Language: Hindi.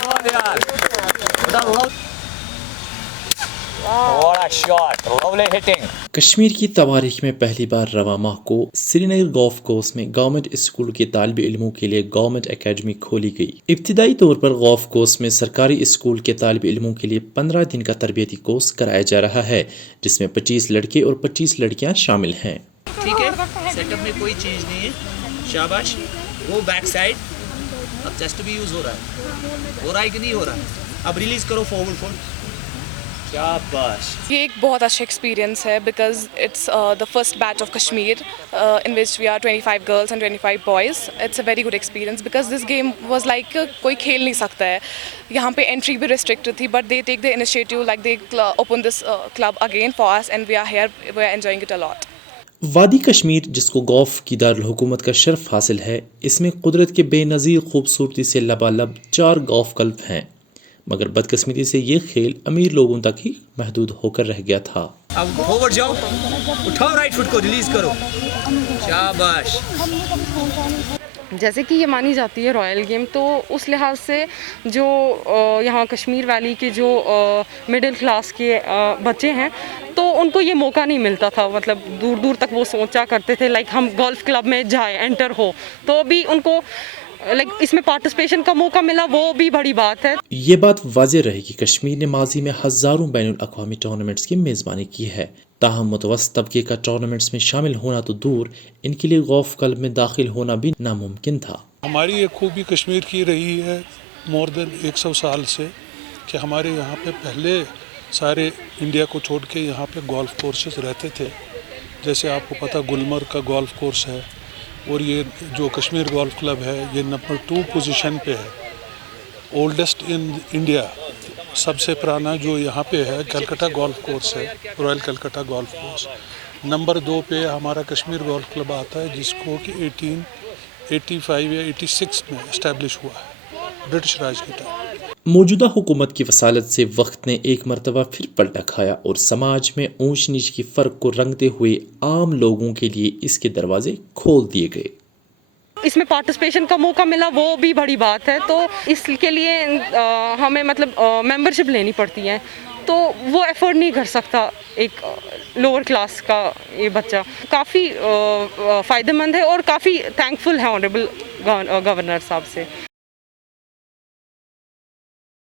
God यार, what a shot, lovely hitting. Kashmir की तवारीख में पहली बार रवा माह को श्रीनगर गोल्फ कोर्स में गवर्नमेंट स्कूल के तालिब इल्मों के लिए गवर्नमेंट एकेडमी खोली गई। इब्तिदाई तौर पर गोल्फ कोर्स में सरकारी स्कूल के तालिब इल्मों के लिए 15 दिन का तरबियती कोर्स कराया जा रहा है, जिसमें 25 लड़के और 25 लड़कियां शामिल हैं। ठीक है, सेटअप में कोई चेंज नहीं है, शाबाश। वो बैक साइड, अब चेस्ट भी यूज़ हो रहा है कि नहीं हो रहा है? अब रिलीज़ करो फॉरवर्ड फोल्ड, शाबाश। ये एक बहुत अच्छा एक्सपीरियंस है because it's the first batch of Kashmir in which we are 25 girls and 25 boys. It's a very good experience because this game was like कोई खेल नहीं सकता है। यहाँ पे एंट्री भी रिस्ट्रिक्टेड थी but they take the initiative like they open this club again for us and we are here, we are enjoying it a lot. वादी कश्मीर, जिसको गौफ की दारुल हुकूमत का शर्फ हासिल है, इसमें कुदरत के बेनज़ीर खूबसूरती से लबालब 4 गौफ क्लब हैं, मगर बदकिस्मती से ये खेल अमीर लोगों तक ही महदूद होकर रह गया था। अब फॉरवर्ड जाओ, उठाओ राइट फुट को, रिलीज़ करो, शाबाश। जैसे कि ये मानी जाती है रॉयल गेम, तो उस लिहाज से जो यहाँ कश्मीर वैली के जो मिडिल क्लास के बच्चे हैं, तो उनको ये मौका नहीं मिलता था। मतलब दूर दूर तक वो सोचा करते थे लाइक हम गोल्फ क्लब में जाए, एंटर हो, तो अभी उनको लाइक इसमें पार्टिसिपेशन का मौका मिला, वो भी बड़ी बात है। ये बात वाज़ेह रही कि कश्मीर ने माजी में हज़ारों बैनुल अक़वामी टूर्नामेंट्स की मेज़बानी की है, ताहम मुतवस्सित तबके का टूर्नामेंट्स में शामिल होना तो दूर, इनके लिए गोल्फ क्लब में दाखिल होना भी नामुमकिन था। हमारी ये खूबी कश्मीर की रही है मोर देन 100 साल से कि हमारे यहाँ पे पहले सारे इंडिया को छोड़ के यहाँ पे गोल्फ कोर्सेज रहते थे। जैसे आपको पता गुलमर्ग का गोल्फ कोर्स है, और ये जो कश्मीर गोल्फ क्लब है ये नंबर 2 पोजीशन पे है, ओल्डेस्ट इन इंडिया। सबसे पुराना जो यहाँ पे है कलकत्ता गोल्फ कोर्स है, royal Calcutta golf course. Number 2 पे हमारा कश्मीर गोल्फ क्लब आता है, जिसको कि 1885 या 86 में इस्टेब्लिश हुआ है, ब्रिटिश राज के टाइम। मौजूदा हुकूमत की वसालत से वक्त ने एक मरतबा फिर पलटा खाया और समाज में ऊंच नीच की फ़र्क को रंगते हुए आम लोगों के लिए इसके दरवाजे खोल दिए गए। इसमें पार्टिसिपेशन का मौका मिला, वो भी बड़ी बात है। तो इसके लिए हमें मतलब मेंबरशिप लेनी पड़ती है, तो वो एफोर्ड नहीं कर सकता एक लोअर क्लास का ये बच्चा। काफ़ी फ़ायदेमंद है और काफ़ी थैंकफुल है ऑनरेबल गवर्नर साहब से।